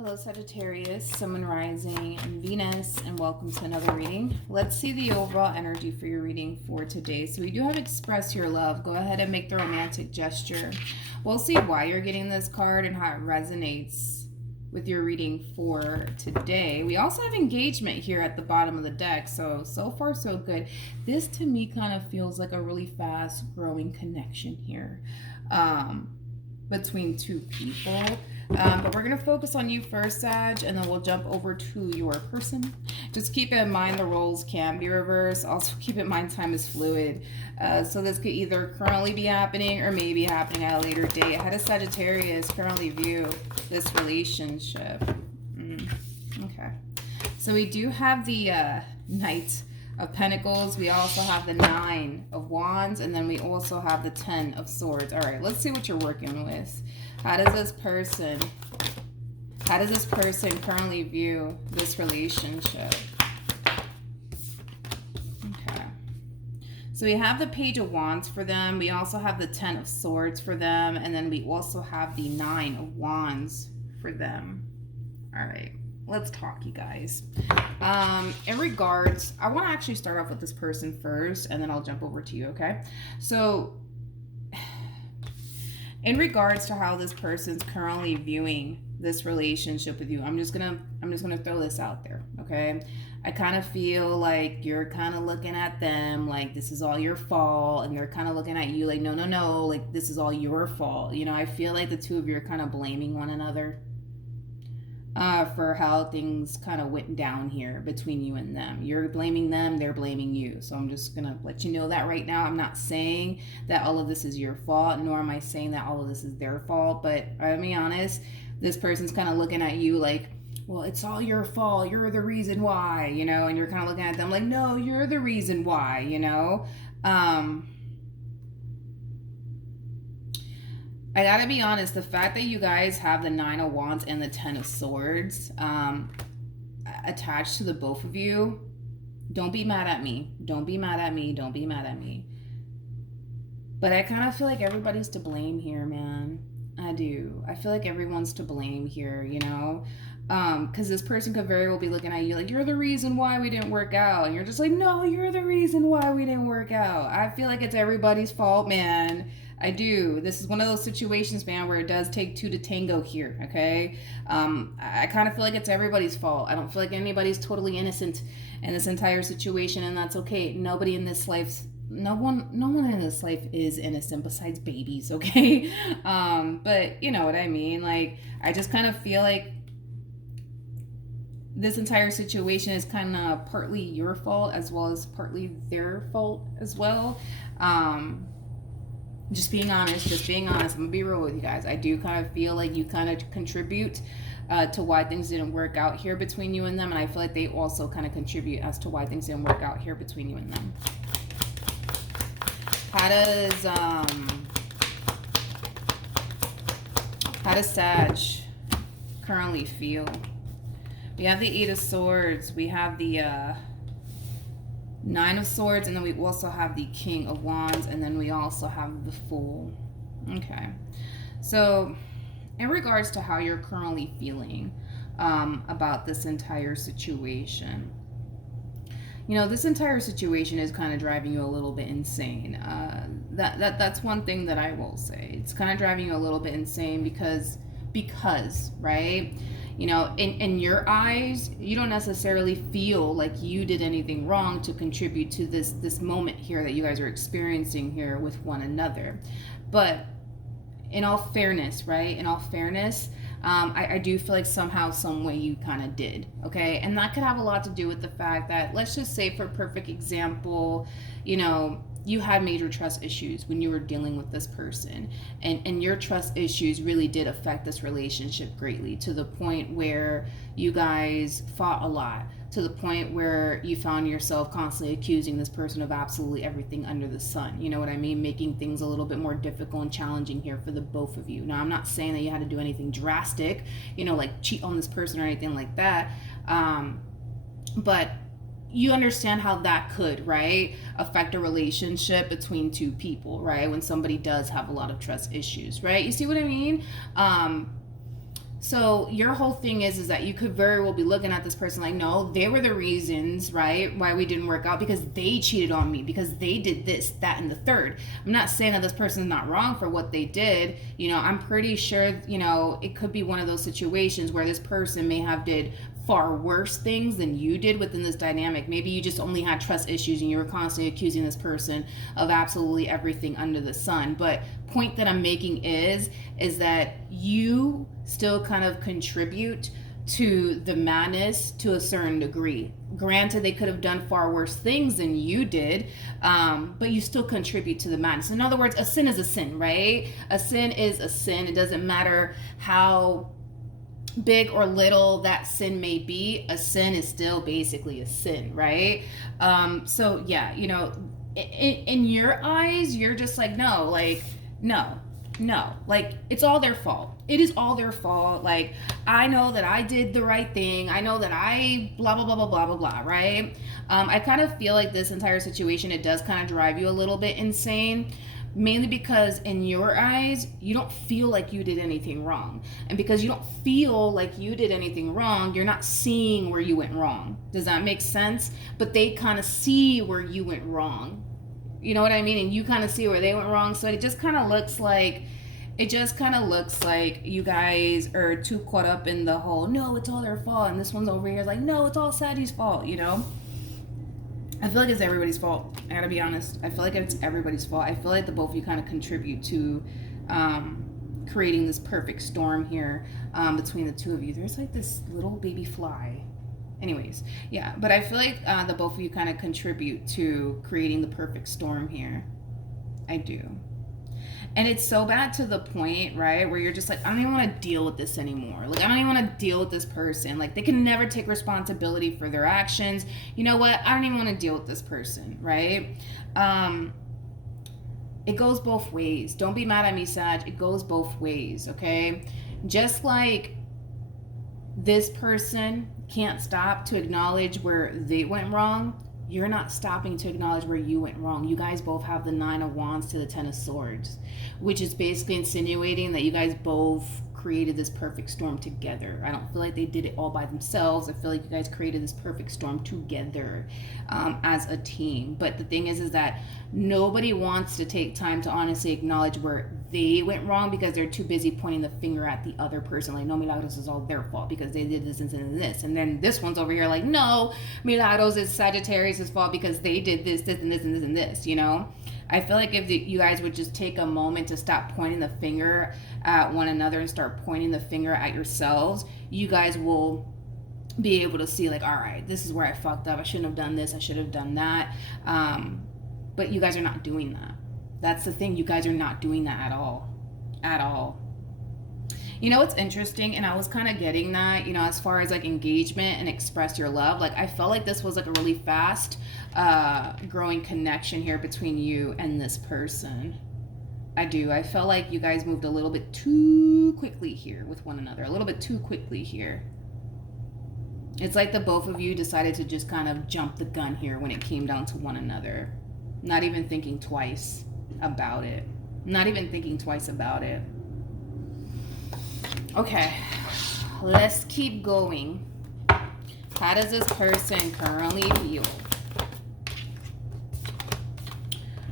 Hello Sagittarius, Sun, Moon, Rising, and Venus, and welcome to another reading. Let's see the overall energy for your reading for today. So we do have Express Your Love. Go ahead and make the romantic gesture. We'll see why you're getting this card and how it resonates with your reading for today. We also have Engagement here at the bottom of the deck. So far so good. This to me kind of feels like a really fast growing connection here between two people. But we're going to focus on you first, Sag, and then we'll jump over to your person. Just keep in mind the roles can be reversed. Also keep in mind time is fluid. So this could either currently be happening or maybe happening at a later date. How does Sagittarius currently view this relationship? Okay. So we do have the Knight of Pentacles. We also have the Nine of Wands. And then we also have the Ten of Swords. All right, let's see what you're working with. How does this person currently view this relationship? Okay. So we have the Page of Wands for them. We also have the Ten of Swords for them. And then we also have the Nine of Wands for them. All right. Let's talk, you guys. In regards, I want to actually start off with this person first, and then I'll jump over to you, okay? So in regards to how this person's currently viewing this relationship with you, I'm just gonna throw this out there, okay? I kind of feel like you're kind of looking at them like this is all your fault, and they're kind of looking at you like no, like this is all your fault. You know, I feel like the two of you are kind of blaming one another for how things kind of went down here between you and them. You're blaming them, they're blaming you. So I'm just gonna let you know that right now. I'm not saying that all of this is your fault, nor am I saying that all of this is their fault, but I'll be honest, this person's kind of looking at you like, well, it's all your fault, you're the reason why, you know, and you're kind of looking at them like, no, you're the reason why, you know. I gotta be honest, the fact that you guys have the Nine of Wands and the Ten of Swords attached to the both of you, don't be mad at me. Don't be mad at me. Don't be mad at me. But I kind of feel like everybody's to blame here, man. I do. I feel like everyone's to blame here, you know? Because this person could very well be looking at you like, you're the reason why we didn't work out. And you're just like, no, you're the reason why we didn't work out. I feel like it's everybody's fault, man. I do. This is one of those situations, man, where it does take two to tango here, okay? I kind of feel like it's everybody's fault. I don't feel like anybody's totally innocent in this entire situation, and that's okay. Nobody in this life, no one in this life is innocent besides babies, okay? But you know what I mean? Like, I just kind of feel like this entire situation is kind of partly your fault as well as partly their fault as well. Just being honest, I'm gonna be real with you guys. I do kind of feel like you kind of contribute to why things didn't work out here between you and them, and I feel like they also kind of contribute as to why things didn't work out here between you and them. How does Sag currently feel? We have the Eight of Swords, we have the Nine of Swords, and then we also have the King of Wands, and then we also have the Fool. Okay. So, in regards to how you're currently feeling about this entire situation, you know, this entire situation is kind of driving you a little bit insane. That's one thing that I will say. It's kind of driving you a little bit insane because, right? You know, in your eyes, you don't necessarily feel like you did anything wrong to contribute to this moment here that you guys are experiencing here with one another. But in all fairness, right? In all fairness, I do feel like somehow, some way you kind of did, okay? And that could have a lot to do with the fact that, let's just say for a perfect example, you know, you had major trust issues when you were dealing with this person, and your trust issues really did affect this relationship greatly, to the point where you guys fought a lot, to the point where you found yourself constantly accusing this person of absolutely everything under the sun. You know what I mean? Making things a little bit more difficult and challenging here for the both of you. Now, I'm not saying that you had to do anything drastic, you know, like cheat on this person or anything like that, but you understand how that could, right, affect a relationship between two people, right? When somebody does have a lot of trust issues, right? You see what I mean? So your whole thing is that you could very well be looking at this person like, no, they were the reasons, right, why we didn't work out, because they cheated on me, because they did this, that, and the third. I'm not saying that this person's not wrong for what they did. You know, I'm pretty sure, you know, it could be one of those situations where this person may have did far worse things than you did within this dynamic. Maybe you just only had trust issues and you were constantly accusing this person of absolutely everything under the sun. But point that I'm making is that you still kind of contribute to the madness to a certain degree. Granted, they could have done far worse things than you did, but you still contribute to the madness. In other words, a sin is a sin, right? A sin is a sin. It doesn't matter how big or little that sin may be. A sin is still basically a sin, right? So yeah, you know, in your eyes, you're just like, no, like, no, like, it's all their fault. It is all their fault. Like, I know that I did the right thing. I know that I blah, blah, blah, blah, blah, blah, blah, right? I kind of feel like this entire situation, it does kind of drive you a little bit insane, mainly because in your eyes, you don't feel like you did anything wrong. And because you don't feel like you did anything wrong, you're not seeing where you went wrong. Does that make sense? But they kind of see where you went wrong. You know what I mean? And you kind of see where they went wrong. So it just kind of looks like you guys are too caught up in the whole, no, it's all their fault. And this one's over here like, no, it's all Sadie's fault, you know? I feel like it's everybody's fault. I gotta be honest. I feel like it's everybody's fault. I feel like the both of you kind of contribute to creating this perfect storm here between the two of you. There's like this little baby fly. Anyways, yeah, but I feel like the both of you kind of contribute to creating the perfect storm here. I do. And it's so bad to the point, right, where you're just like, I don't even want to deal with this anymore. Like, I don't even want to deal with this person. Like, they can never take responsibility for their actions. You know what? I don't even want to deal with this person, right? It goes both ways. Don't be mad at me, Sag. It goes both ways, okay? Just like this person can't stop to acknowledge where they went wrong, you're not stopping to acknowledge where you went wrong. You guys both have the 9 of Wands to the 10 of Swords, which is basically insinuating that you guys both created this perfect storm together. I don't feel like they did it all by themselves. I feel like you guys created this perfect storm together as a team. But the thing is that nobody wants to take time to honestly acknowledge where they went wrong because they're too busy pointing the finger at the other person. Like, no, Milagros is all their fault because they did this and this. And then this one's over here like, no, Milagros is Sagittarius' fault because they did this, this, and this, and this, and this, you know? I feel like if you guys would just take a moment to stop pointing the finger at one another and start pointing the finger at yourselves, you guys will be able to see like, all right, this is where I fucked up. I shouldn't have done this. I should have done that. But you guys are not doing that. That's the thing. You guys are not doing that at all. At all. You know what's interesting, and I was kind of getting that, you know, as far as like engagement and express your love, like I felt like this was like a really fast growing connection here between you and this person. I do. I felt like you guys moved a little bit too quickly here with one another, a little bit too quickly here. It's like the both of you decided to just kind of jump the gun here when it came down to one another, not even thinking twice about it. Not even thinking twice about it. Okay, let's keep going. How does this person currently feel?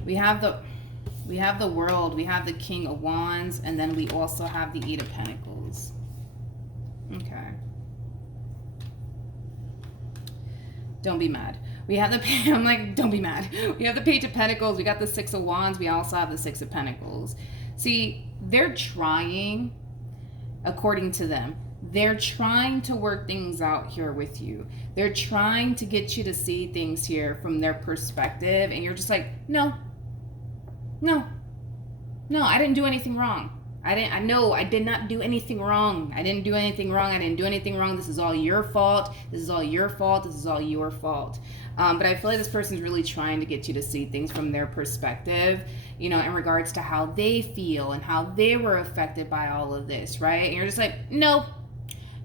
We have the World, we have the King of Wands, and then we also have the 8 of Pentacles. Okay. Don't be mad. We have the, I'm like, don't be mad. We have the Page of Pentacles, we got the 6 of Wands, we also have the 6 of Pentacles. See, they're trying, according to them, they're trying to work things out here with you. They're trying to get you to see things here from their perspective, and you're just like, no, I didn't do anything wrong. I did not do anything wrong. I didn't do anything wrong. This is all your fault. This is all your fault. But I feel like this person's really trying to get you to see things from their perspective, you know, in regards to how they feel and how they were affected by all of this, right? And you're just like, no.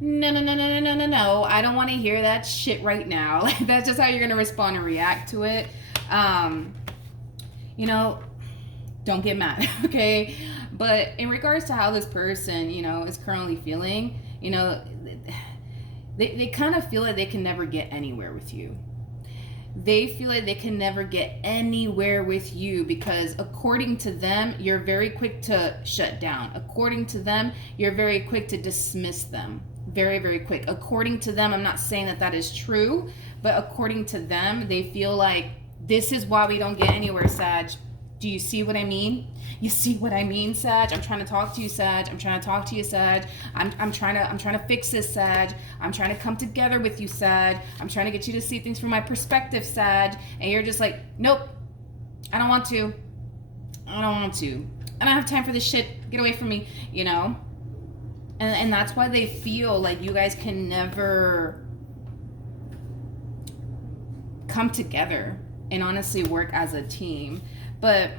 I don't want to hear that shit right now. That's just how you're going to respond and react to it. You know, don't get mad, okay? But in regards to how this person, you know, is currently feeling, You know, they kind of feel like they can never get anywhere with you. They feel like they can never get anywhere with you because according to them, you're very quick to shut down. According to them, you're very quick to dismiss them. Very, very quick. According to them, I'm not saying that that is true, but according to them, they feel like this is why we don't get anywhere, Sag. Do you see what I mean? You see what I mean, Sag? I'm trying to talk to you, Sag. I'm trying to talk to you, Sag. I'm trying to fix this, Sag. I'm trying to come together with you, Sag. I'm trying to get you to see things from my perspective, Sag. And you're just like, nope, I don't want to. I don't want to. I don't have time for this shit. Get away from me, you know? And that's why they feel like you guys can never come together and honestly work as a team. But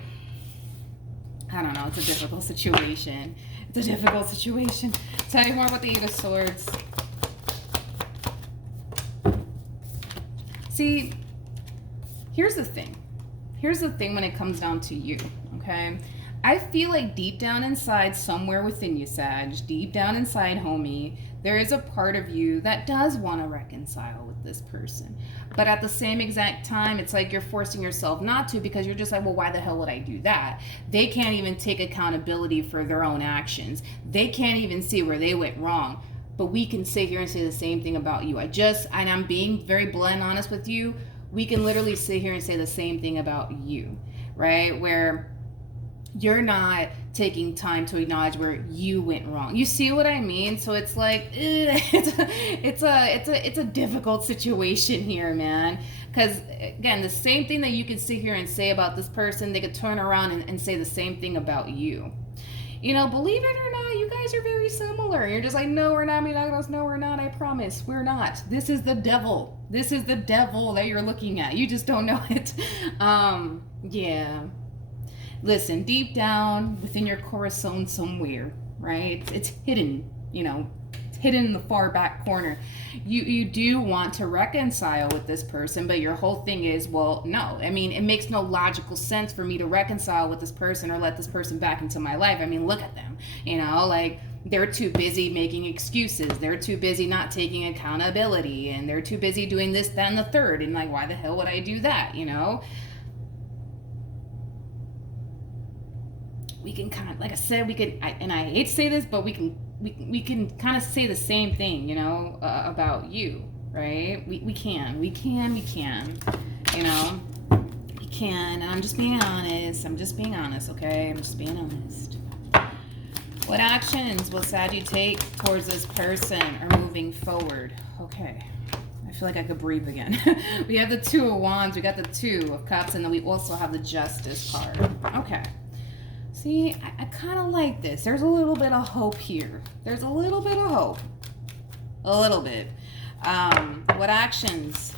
I don't know, it's a difficult situation. It's a difficult situation. Tell me more about the Eight of Swords. See, here's the thing. Here's the thing when it comes down to you, okay? I feel like deep down inside, somewhere within you, Sag, deep down inside, homie, there is a part of you that does want to reconcile with this person. But at the same exact time, it's like you're forcing yourself not to because you're just like, well, why the hell would I do that? They can't even take accountability for their own actions. They can't even see where they went wrong. But we can sit here and say the same thing about you. And I'm being very blunt and honest with you. We can literally sit here and say the same thing about you, right? Where you're not taking time to acknowledge where you went wrong. You see what I mean? So it's like, it's a difficult situation here, man. Because again, the same thing that you can sit here and say about this person, they could turn around and say the same thing about you. You know, believe it or not, you guys are very similar. You're just like, no, we're not. No, we're not. I promise. We're not. This is the devil. This is the devil that you're looking at. You just don't know it. Yeah. Listen, deep down within your corazon somewhere, right? It's hidden, you know, it's hidden in the far back corner. You do want to reconcile with this person, but your whole thing is, well, no. I mean, it makes no logical sense for me to reconcile with this person or let this person back into my life. I mean, look at them, you know, like they're too busy making excuses. They're too busy not taking accountability, and they're too busy doing this, that, and the third. And like, why the hell would I do that, you know? We can kind of, like I said, and I hate to say this, but we can kind of say the same thing, you know, about you, right? We can, you know, we can. And I'm just being honest, okay? I'm just being honest. What actions will Saggy take towards this person or moving forward? Okay. I feel like I could breathe again. We have the Two of Wands, we got the Two of Cups, and then we also have the Justice card. Okay. See, I kind of like this. There's a little bit of hope here. There's a little bit of hope. A little bit. What actions?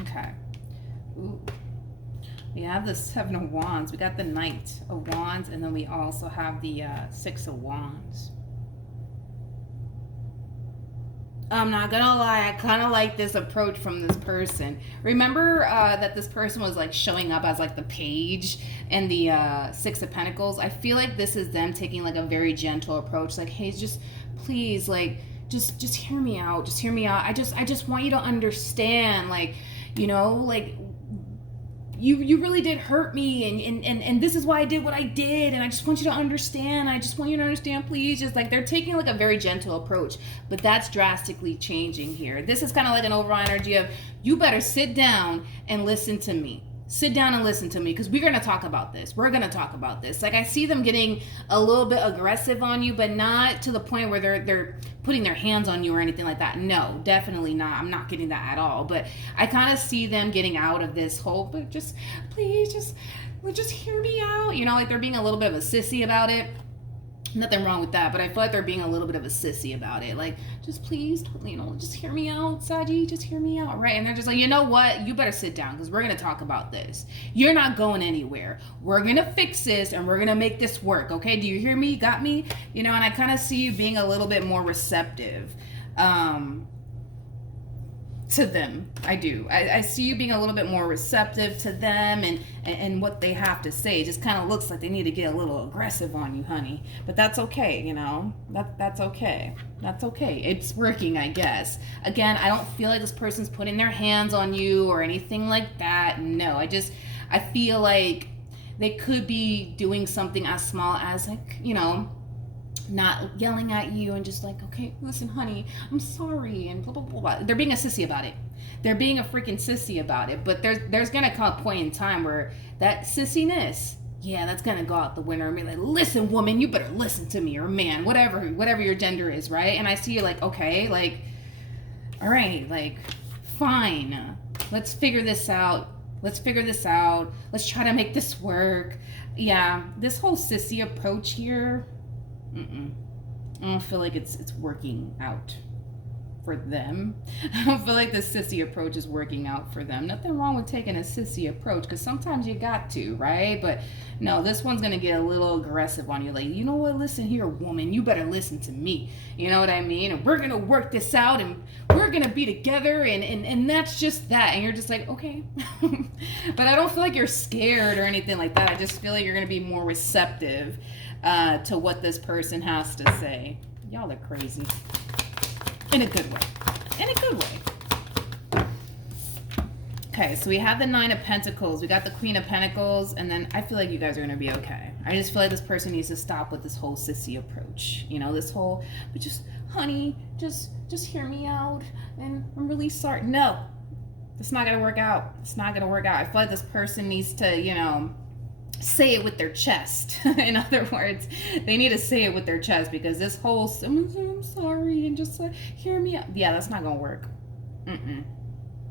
Okay. Ooh. We have the Seven of Wands. We got the Knight of Wands, and then we also have the Six of Wands. I'm not gonna lie, I kind of like this approach from this person. Remember that this person was like showing up as like the Page and the Six of Pentacles? I feel like this is them taking like a very gentle approach. Like, hey, just please, like, just hear me out. Just hear me out. I just want you to understand, like, you know, like, you really did hurt me, and this is why I did what I did, and I just want you to understand. I just want you to understand, please. Just like they're taking like a very gentle approach, but that's drastically changing here. This is kind of like an overall energy of, you better sit down and listen to me. Sit down and listen to me, because we're going to talk about this. We're going to talk about this. Like, I see them getting a little bit aggressive on you, but not to the point where they're putting their hands on you or anything like that. No, definitely not. I'm not getting that at all. But I kind of see them getting out of this whole, but just, please, just hear me out. You know, like they're being a little bit of a sissy about it. Nothing wrong with that, but I feel like they're being a little bit of a sissy about it. Like, just please, you know, just hear me out, Saji, just hear me out, right? And they're just like, you know what? You better sit down, because we're going to talk about this. You're not going anywhere. We're going to fix this, and we're going to make this work, okay? Do you hear me? Got me? You know, and I kind of see you being a little bit more receptive. to them. I do. I see you being a little bit more receptive to them and what they have to say. It just kind of looks like they need to get a little aggressive on you, honey. But that's okay, you know. That's okay. That's okay. It's working, I guess. Again, I don't feel like this person's putting their hands on you or anything like that. No, I feel like they could be doing something as small as, like, you know, not yelling at you and just like, okay, listen, honey, I'm sorry, and blah, blah, blah, blah. They're being a sissy about it. They're being a freaking sissy about it. But there's going to come a point in time where that sissiness, yeah, that's going to go out the window and be like, listen, woman, you better listen to me, or man, whatever your gender is, right? And I see you like, okay, like, all right, like, fine. Let's figure this out. Let's try to make this work. Yeah, this whole sissy approach here, I don't feel like it's working out for them. I don't feel like the sissy approach is working out for them. Nothing wrong with taking a sissy approach, because sometimes you got to, right? But no, this one's gonna get a little aggressive on you. Like, you know what? Listen here, woman. You better listen to me. You know what I mean? And we're gonna work this out, and we're gonna be together, and that's just that. And you're just like, okay. But I don't feel like you're scared or anything like that. I just feel like you're gonna be more receptive to what this person has to say. Y'all are crazy. In a good way. In a good way. Okay, so we have the 9 of Pentacles. We got the Queen of Pentacles, and then I feel like you guys are going to be okay. I just feel like this person needs to stop with this whole sissy approach. You know, this whole, but just, honey, just hear me out, and I'm really sorry. No, it's not going to work out. It's not going to work out. I feel like this person needs to, you know, say it with their chest. In other words, they need to say it with their chest, because this whole I'm sorry and just hear me out, yeah, that's not gonna work.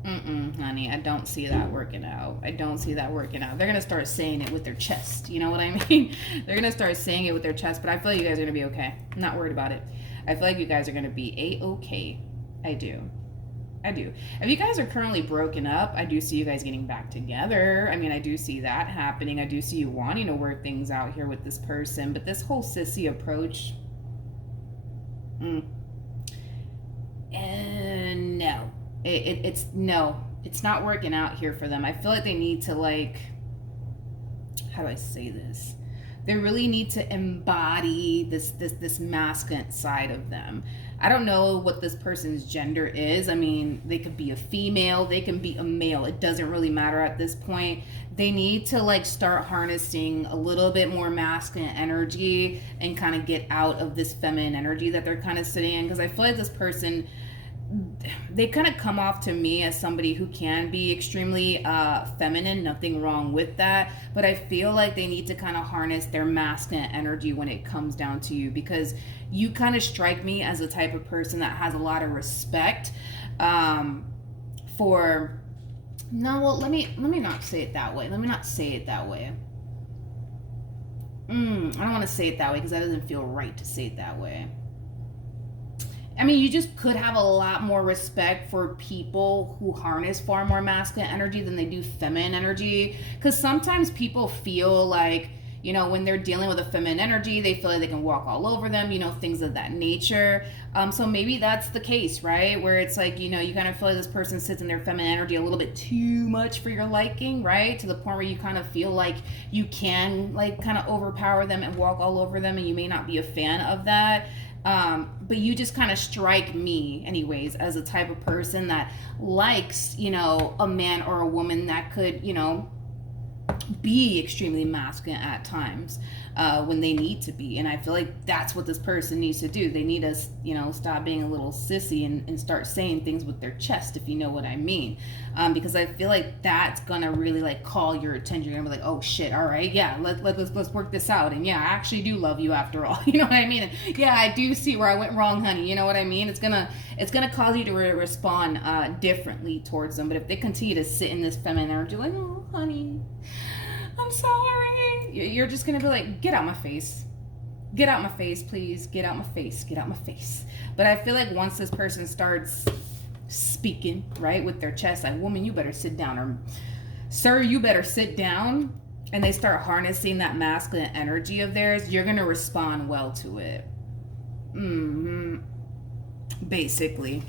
Honey, I don't see that working out. I don't see that working out. They're gonna start saying it with their chest, you know what I mean? They're gonna start saying it with their chest. But I feel like you guys are gonna be okay. I'm not worried about it. I feel like you guys are gonna be a-okay. I do. If you guys are currently broken up, I do see you guys getting back together. I mean, I do see that happening. I do see you wanting to work things out here with this person. But this whole sissy approach, no. It's not working out here for them. I feel like they need to, like, how do I say this? They really need to embody this masculine side of them. I don't know what this person's gender is. I mean, they could be a female, they can be a male. It doesn't really matter at this point. They need to, like, start harnessing a little bit more masculine energy and kind of get out of this feminine energy that they're kind of sitting in. Because I feel like this person, they kind of come off to me as somebody who can be extremely feminine. Nothing wrong with that, but I feel like they need to kind of harness their masculine energy when it comes down to you, because you kind of strike me as the type of person that has a lot of respect for, no, well, let me not say it that way. I don't want to say it that way, because that doesn't feel right to say it that way. I mean, you just could have a lot more respect for people who harness far more masculine energy than they do feminine energy. Because sometimes people feel like, you know, when they're dealing with a feminine energy, they feel like they can walk all over them, you know, things of that nature. So maybe that's the case, right? Where it's like, you know, you kind of feel like this person sits in their feminine energy a little bit too much for your liking, right? To the point where you kind of feel like you can, like, kind of overpower them and walk all over them, and you may not be a fan of that. But you just kind of strike me anyways as a type of person that likes, you know, a man or a woman that could, you know, be extremely masculine at times when they need to be. And I feel like that's what this person needs to do. They need to, you know, stop being a little sissy and start saying things with their chest, if you know what I mean. Because I feel like that's gonna really, like, call your attention. You're gonna be like, oh shit, all right, yeah, let's work this out. And yeah, I actually do love you after all. You know what I mean? And yeah, I do see where I went wrong, honey. You know what I mean? It's gonna cause you to respond differently towards them. But if they continue to sit in this feminine energy, like, oh honey, I'm sorry, you're just gonna be like, get out my face, please, get out my face. But I feel like once this person starts speaking, right, with their chest, like, woman, you better sit down, or sir, you better sit down, and they start harnessing that masculine energy of theirs, you're gonna respond well to it. Basically,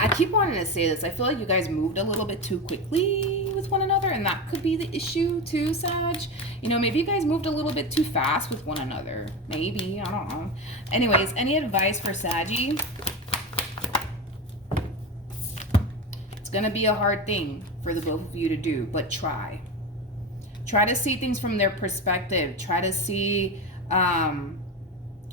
I keep wanting to say this. I feel like you guys moved a little bit too quickly with one another, and that could be the issue too, Sag. You know, maybe you guys moved a little bit too fast with one another. Maybe, I don't know. Anyways, any advice for Saggy? It's gonna be a hard thing for the both of you to do, but try. Try to see things from their perspective. Try to see,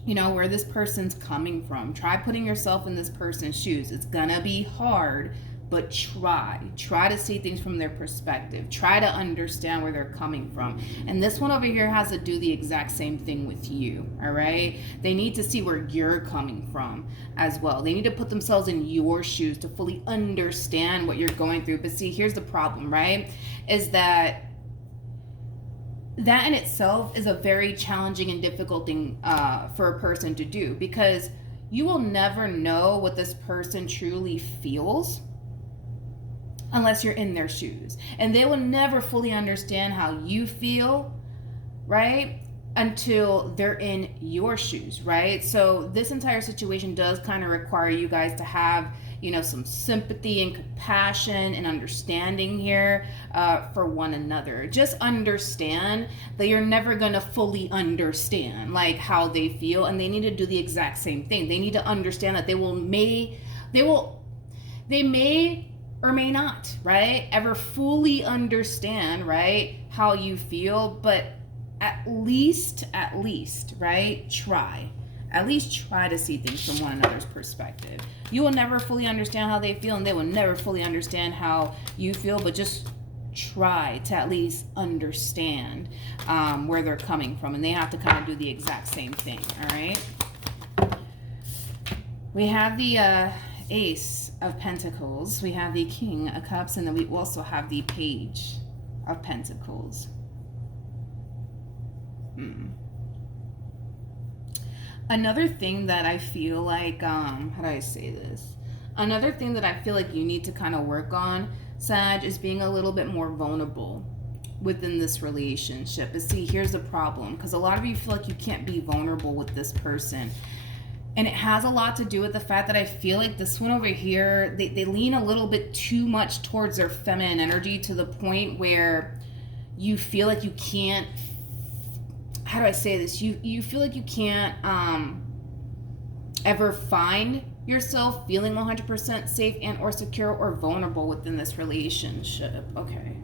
you know, where this person's coming from. Try putting yourself in this person's shoes. It's gonna be hard, but try. Try to see things from their perspective. Try to understand where they're coming from. And this one over here has to do the exact same thing with you, all right? They need to see where you're coming from as well. They need to put themselves in your shoes to fully understand what you're going through. But see, here's the problem, right? Is that in itself is a very challenging and difficult thing for a person to do, because you will never know what this person truly feels unless you're in their shoes. And they will never fully understand how you feel, right? Until they're in your shoes, right? So this entire situation does kind of require you guys to have, you know, some sympathy and compassion and understanding here for one another. Just understand that you're never gonna fully understand like how they feel, and they need to do the exact same thing. They need to understand that they may or may not, right, ever fully understand, right, how you feel, but at least, right, try. At least try to see things from one another's perspective. You will never fully understand how they feel, and they will never fully understand how you feel, but just try to at least understand where they're coming from. And they have to kind of do the exact same thing, all right? We have the Ace of Pentacles. We have the King of Cups, and then we also have the Page of Pentacles. Another thing that I feel like, how do I say this? Another thing that I feel like you need to kind of work on, Sag, is being a little bit more vulnerable within this relationship. But see, here's the problem, because a lot of you feel like you can't be vulnerable with this person. And it has a lot to do with the fact that I feel like this one over here, they lean a little bit too much towards their feminine energy, to the point where you feel like you can't, how do I say this? You feel like you can't ever find yourself feeling 100% safe and or secure or vulnerable within this relationship. Okay.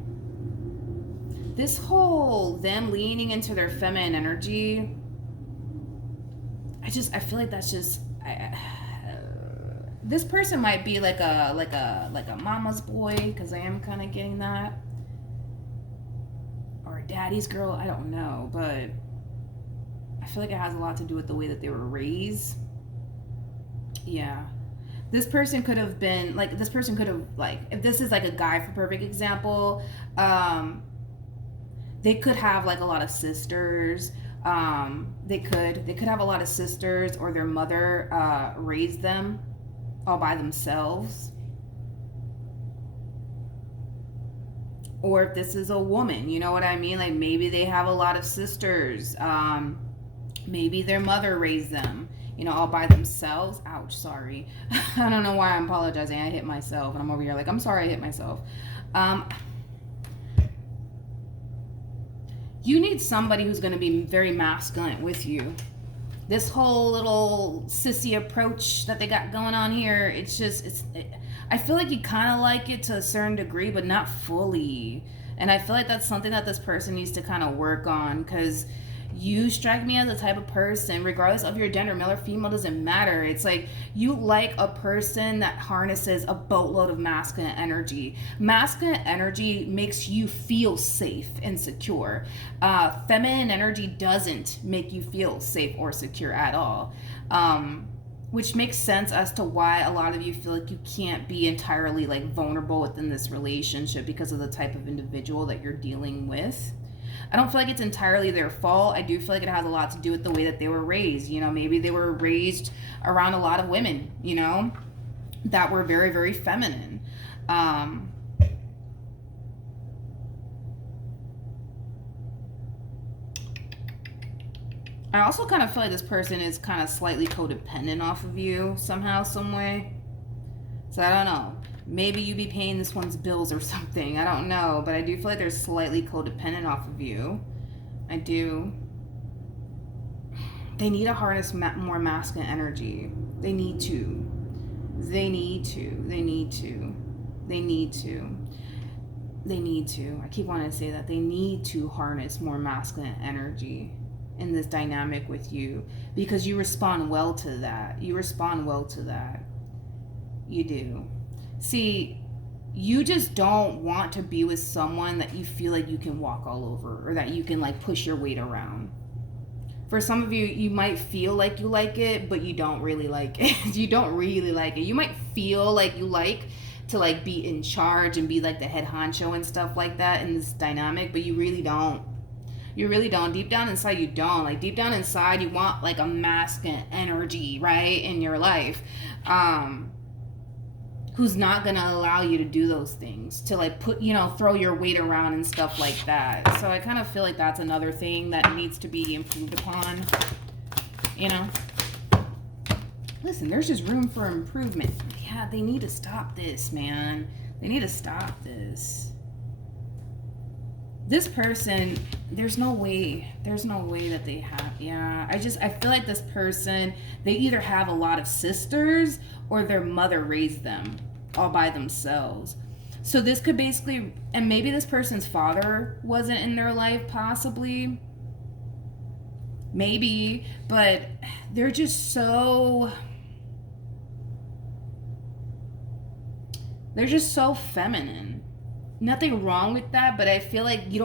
This whole them leaning into their feminine energy, I feel like that's just, this person might be like a mama's boy, because I am kind of getting that, or a daddy's girl. I don't know, but I feel like it has a lot to do with the way that they were raised. Yeah. This person could have been, like, if this is like a guy, for perfect example, they could have like a lot of sisters. They could have a lot of sisters, or their mother raised them all by themselves. Or if this is a woman, you know what I mean? Like, maybe they have a lot of sisters. Maybe their mother raised them, you know, all by themselves. Ouch, sorry. I don't know why I'm apologizing. I hit myself, and I'm over here like, I'm sorry I hit myself. You need somebody who's going to be very masculine with you. This whole little sissy approach that they got going on here, I feel like you kind of like it to a certain degree, but not fully. And I feel like that's something that this person needs to kind of work on, because you strike me as the type of person, regardless of your gender, male or female, doesn't matter. It's like you like a person that harnesses a boatload of masculine energy. Masculine energy makes you feel safe and secure. Feminine energy doesn't make you feel safe or secure at all. Which makes sense as to why a lot of you feel like you can't be entirely like vulnerable within this relationship, because of the type of individual that you're dealing with. I don't feel like it's entirely their fault. I do feel like it has a lot to do with the way that they were raised. You know, maybe they were raised around a lot of women, you know, that were very, very feminine. I also kind of feel like this person is kind of slightly codependent off of you somehow, some way. So I don't know. Maybe you be paying this one's bills or something. I don't know. But I do feel like they're slightly codependent off of you. I do. They need to harness more masculine energy. They need to. They need to. They need to. They need to. They need to. I keep wanting to say that. They need to harness more masculine energy in this dynamic with you, because you respond well to that. You respond well to that. You do. See, you just don't want to be with someone that you feel like you can walk all over, or that you can like push your weight around. For some of you, you might feel like you like it, but you don't really like it. You don't really like it. You might feel like you like to like be in charge and be like the head honcho and stuff like that in this dynamic, but you really don't. You really don't. Deep down inside, you don't. Like deep down inside, you want like a masculine energy, right, in your life. Who's not gonna allow you to do those things, to like put, throw your weight around and stuff like that. So I kind of feel like that's another thing that needs to be improved upon. Listen, there's just room for improvement. Yeah, they need to stop this, man. They need to stop this. This person, there's no way that they have. Yeah, I feel like this person, they either have a lot of sisters or their mother raised them all by themselves. So this could basically, and maybe this person's father wasn't in their life, possibly. Maybe, but they're just so feminine. Nothing wrong with that, but I feel like you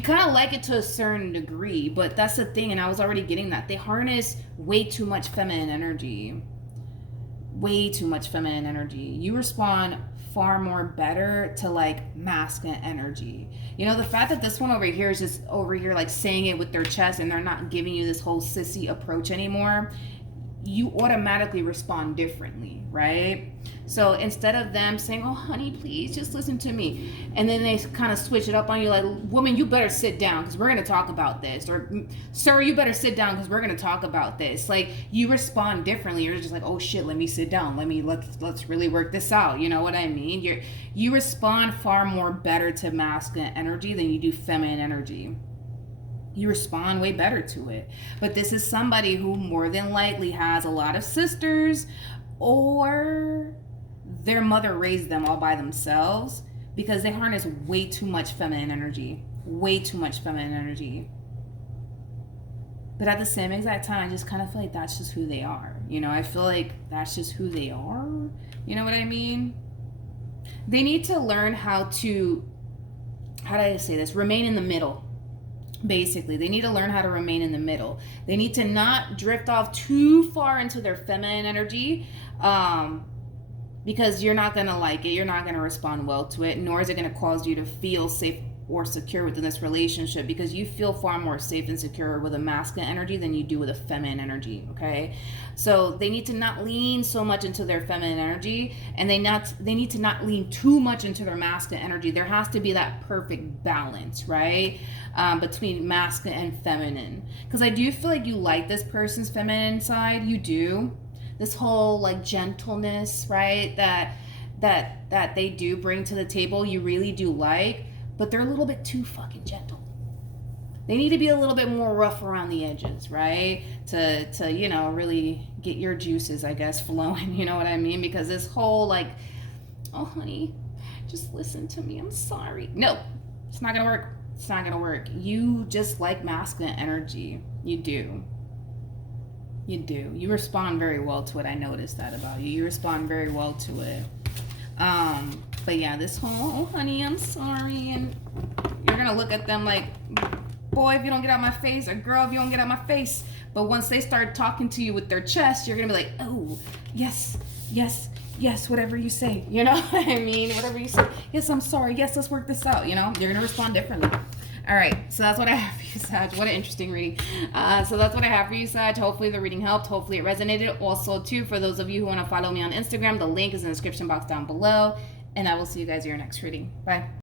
kind of like it to a certain degree, but that's the thing, and I was already getting that. They harness way too much feminine energy. Way too much feminine energy. You respond far more better to like masculine energy. The fact that this one over here is just over here like saying it with their chest, and they're not giving you this whole sissy approach anymore, you automatically respond differently, right? So instead of them saying, oh, honey, please just listen to me, and then they kind of switch it up on you like, woman, you better sit down because we're going to talk about this, or sir, you better sit down because we're going to talk about this. Like, you respond differently. You're just like, oh shit, let me sit down. Let's really work this out. You know what I mean? You respond far more better to masculine energy than you do feminine energy. You respond way better to it. But this is somebody who more than likely has a lot of sisters, or their mother raised them all by themselves, because they harness way too much feminine energy. Way too much feminine energy. But at the same exact time, I just kind of feel like that's just who they are. I feel like that's just who they are. You know what I mean? They need to learn how do I say this? Remain in the middle. Basically, they need to learn how to remain in the middle. They need to not drift off too far into their feminine energy, because you're not going to like it. You're not going to respond well to it, nor is it going to cause you to feel safe or secure within this relationship, because you feel far more safe and secure with a masculine energy than you do with a feminine energy, okay? So they need to not lean so much into their feminine energy, and they need to not lean too much into their masculine energy. There has to be that perfect balance, right? Between masculine and feminine. Because I do feel like you like this person's feminine side. You do. This whole like gentleness, right? That they do bring to the table, you really do like. But they're a little bit too fucking gentle. They need to be a little bit more rough around the edges, right? To really get your juices, I guess, flowing. You know what I mean? Because this whole like, oh honey, just listen to me, I'm sorry. No, it's not gonna work. It's not gonna work. You just like masculine energy. You do. You do. You respond very well to it. I noticed that about you. You respond very well to it. But yeah, this whole, oh, honey, I'm sorry. And you're going to look at them like, boy, if you don't get out of my face, or girl, if you don't get out of my face. But once they start talking to you with their chest, you're going to be like, oh, yes, yes, yes, whatever you say. You know what I mean? Whatever you say. Yes, I'm sorry. Yes, let's work this out. You're going to respond differently. All right, so that's what I have for you, Sag. What an interesting reading. So that's what I have for you, Sag. Hopefully the reading helped. Hopefully it resonated. Also, too, for those of you who want to follow me on Instagram, the link is in the description box down below. And I will see you guys in your next reading. Bye.